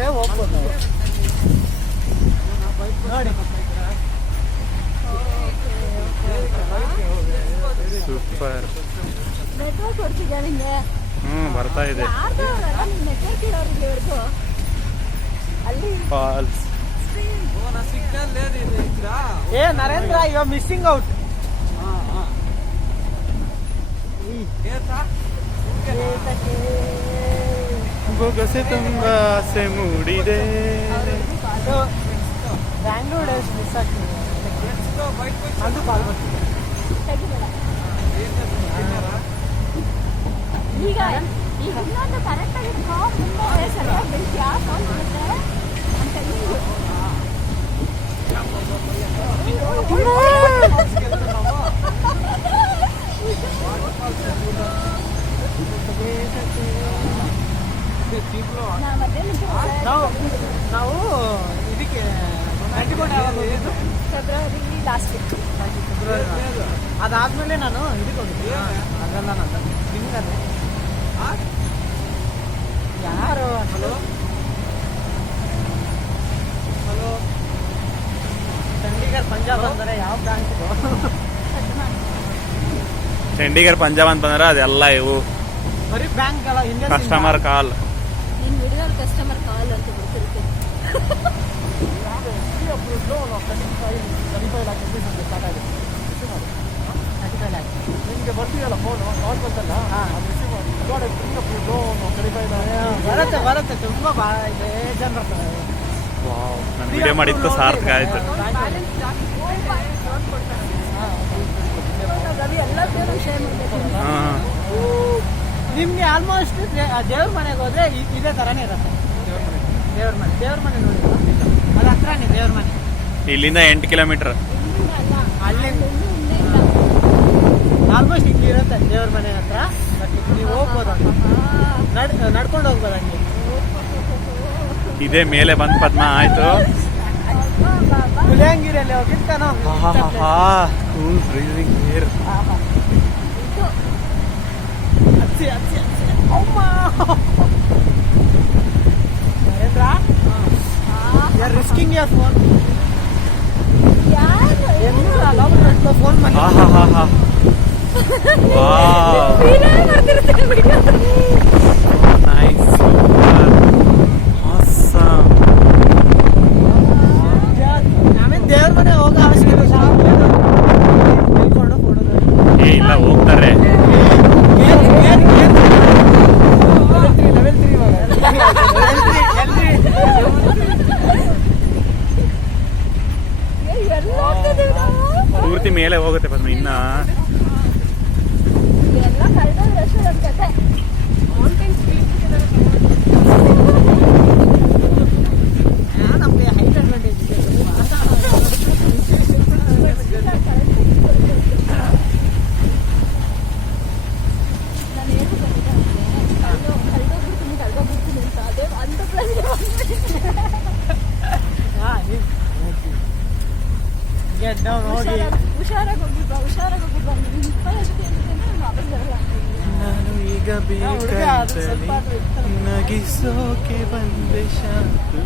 ಇದ್ರೆ ಹೋಗ್ಬೋದು ನಾವು. ನೋಡಿ ಸೂಪರ್. ನೆಟ್ವರ್ಕ್ ಕೊಡ್ತಿದ್ಯಾ ನಿಂಗೆ? ಬರ್ತಾ ಇದೆ. ನೆಟ್ವರ್ಕ್ ಇರೋರಿಗೆವರೆಗೂ ಅಲ್ಲಿ ಫಾಲ್ಸ್. ಏ Narendra, you are missing out. ಬೊಗಸೆ ತುಂಬಾ ಆಸೆ ಮೂಡಿದೆ. ಬ್ಯಾಂಗ್ಳೂರ್ ಡೇಸ್ ಮಿಸ್ ಆಗ್ತದೆ. ಅದು ಕಾಲ್ ಬರ್ತಿದೆ. ಈಗ ಇನ್ನೊಂದು ಕರೆಕ್ಟ್ ಆಗಿ ಮುಂದೆ ಸರಿಯಾಗಿ ಬೆಳಿಗ್ಗೆ ಸೌಂಡ್ ಬರುತ್ತೆ ಅಂತ ನಾವು ಇದಕ್ಕೆ ಫೆಬ್ರವರಿ ಲಾಸ್ಟ್ ವೀಕ್. ಅದಾದ್ಮೇಲೆ ನಾನು ಇದಕ್ಕೆ ಹೋಗಿದ್ದೆ. ಅದೆಲ್ಲ ನಾನು ನಿಮ್ಗದು ಯಾರು ಹಲೋ ಹಲೋ ಚಂಡೀಗಢ ಪಂಜಾಬ್ ಅಂದರೆ ಯಾವ ಬ್ಯಾಂಕ್ ಇದು? ಚಂಡೀಗಢ ಪಂಜಾಬ್ ಅಂತ ಬಂದ್ರೆ ಅದೆಲ್ಲ ಇವು ಬರೀ ಬ್ಯಾಂಕ್ ಅಲ್ಲ, ಕಸ್ಟಮರ್ ಕಾಲ್. ನಿನ್ ವಿಡಿಯೋಲ್ ಕಸ್ಟಮರ್ ಕಾಲ್ ಅಂತ ಬರ್ತಿರುತ್ತೆ. ನಿಮಗೆ ಬರ್ತೀಯಲ್ಲ ಫೋನು ಕಾಲ್ ಬಂತಲ್ಲ, ಬರುತ್ತೆ ಬರುತ್ತೆ. ತುಂಬ ಬೇಜಾರು ಬರ್ತದೆ. ನಾನು ವಿಡಿಯೋ ಮಾಡಿದ್ದು ಸಾರ್ಥಕ ಆಯ್ತು. ನಿಮ್ಗೆ ಆಲ್ಮೋಸ್ಟ್ ದೇವ್ರ ಮನೆಗೆ ಹೋದ್ರೆ ಇದೇ ತರಾನೇ ಇರುತ್ತೆ. ದೇವ್ರ ಮನೆ ನೋಡಿ, ಅದು ಹತ್ರನೇ ದೇವ್ರ ಮನೆ. ಇಲ್ಲಿಂದ 8 ಕಿಲೋಮೀಟರ್. ಅಲ್ಲಿಂದ ಆಲ್ಮೋಸ್ಟ್ ಹಿಂಗೆ ಇರುತ್ತೆ ದೇವ್ರ ಮನೆ ಹತ್ರ. ಬಟ್ ನೀವು ಹೋಗ್ಬೋದು, ನಡ್ಕೊಂಡು ಹೋಗ್ಬೋದು ಹಂಗೆ. ಇದೇ ಮೇಲೆ ಬಂದ್ ಪದ್ಮ ಆಯ್ತು. ಕುಲಿಯಂಗಿರಿಯಲ್ಲಿ ಹೋಗಿರ್ತಾನೋ cool breathing air. Narendra, you are risking your phone. Phone ಮಾಡಿ ನಾವೇನು ದೇವ್ರ ಮನೆ ಹೋಗೋ ಅವಶ್ಯಕತೆ ಹೇಳ್ಕೊಂಡು ಕೊಡೋದು. ಇಲ್ಲ ಹೋಗ್ತಾರೆ. ಲೆವೆಲ್ 3 ಪೂರ್ತಿ ಮೇಲೆ ಹೋಗುತ್ತೆ ಪದ್ಮ. ಇನ್ನ ಎಲ್ಲ ಕಳೆದೋದ್ರೆ ನಮ್ಮ ಕತೆ. ನಮಗೆ ಹೈಟ್ ಅಡ್ವಾಂಟೇಜ್ ಇದೆ. ನಾನು ಏನು ಬಂದಿದ್ದೆ ಕಳೆದೋಗ್ಬಿಡ್ತೀನಿ ಅಂತ ಅದೇ ಅಂತ ಪ್ಲಾನ್. ಹುಷಾರಾಗಿ ಹೋಗ್ಬಿಟ್ಟು ನಾನು ಈಗ ನಗಿಸೋಕೆ ಬಂದೆ ಶಾಂತಿ.